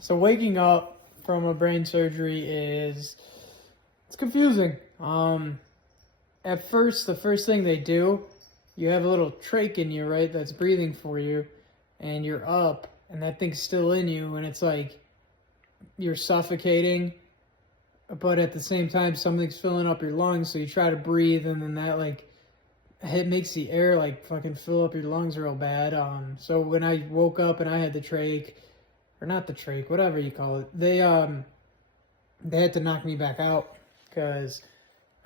So waking up from a brain surgery it's confusing. At first, the first thing they do, you have a little trach in you, right? That's breathing for you, and you're up, and that thing's still in you, and it's like you're suffocating, but at the same time, something's filling up your lungs. So you try to breathe, and then that it makes the air like fucking fill up your lungs real bad. So when I woke up and I had the trach, or not the trach, whatever you call it, they had to knock me back out because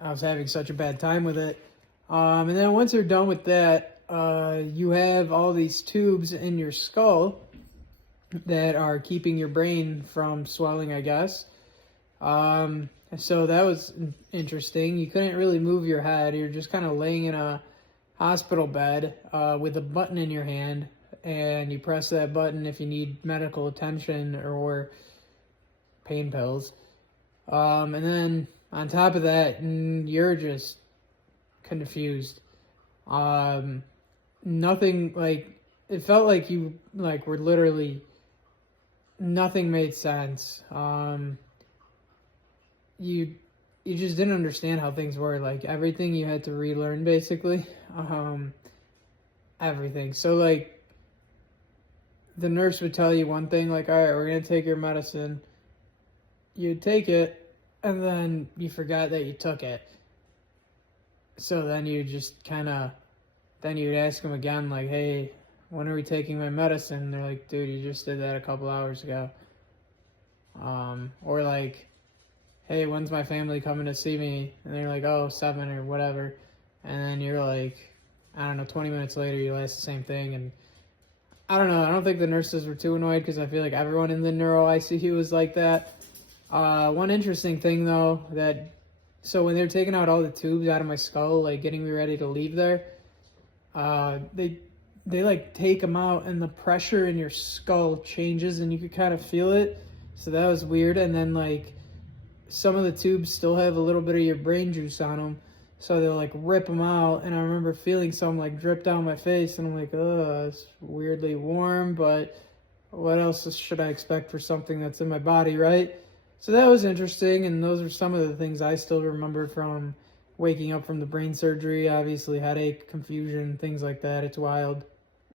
I was having such a bad time with it. And then once they're done with that, you have all these tubes in your skull that are keeping your brain from swelling, I guess. So that was interesting. You couldn't really move your head. You're just kind of laying in a hospital bed with a button in your hand, and you press that button if you need medical attention or pain pills. And then on top of that, you're just confused. Nothing, like, it felt like you were literally, nothing made sense. You just didn't understand how things were. Like, everything you had to relearn, basically. Everything. So, like, the nurse would tell you one thing, like, all right, we're going to take your medicine. You'd take it, and then you forgot that you took it. So then you just then you'd ask them again, like, hey, when are we taking my medicine? And they're like, dude, you just did that a couple hours ago. Or like, hey, when's my family coming to see me? And they're like, oh, 7 or whatever. And then you're like, I don't know, 20 minutes later, you ask the same thing. And I don't know, I don't think the nurses were too annoyed because I feel like everyone in the neuro ICU was like that. One interesting thing, though, so when they're taking out all the tubes out of my skull, like getting me ready to leave there, they like take them out and the pressure in your skull changes and you could kind of feel it. So that was weird. And then like some of the tubes still have a little bit of your brain juice on them. So they'll like rip them out. And I remember feeling some like drip down my face and I'm like, oh, it's weirdly warm, but what else should I expect for something that's in my body, right? So that was interesting, and those are some of the things I still remember from waking up from the brain surgery. Obviously, headache, confusion, things like that. It's wild.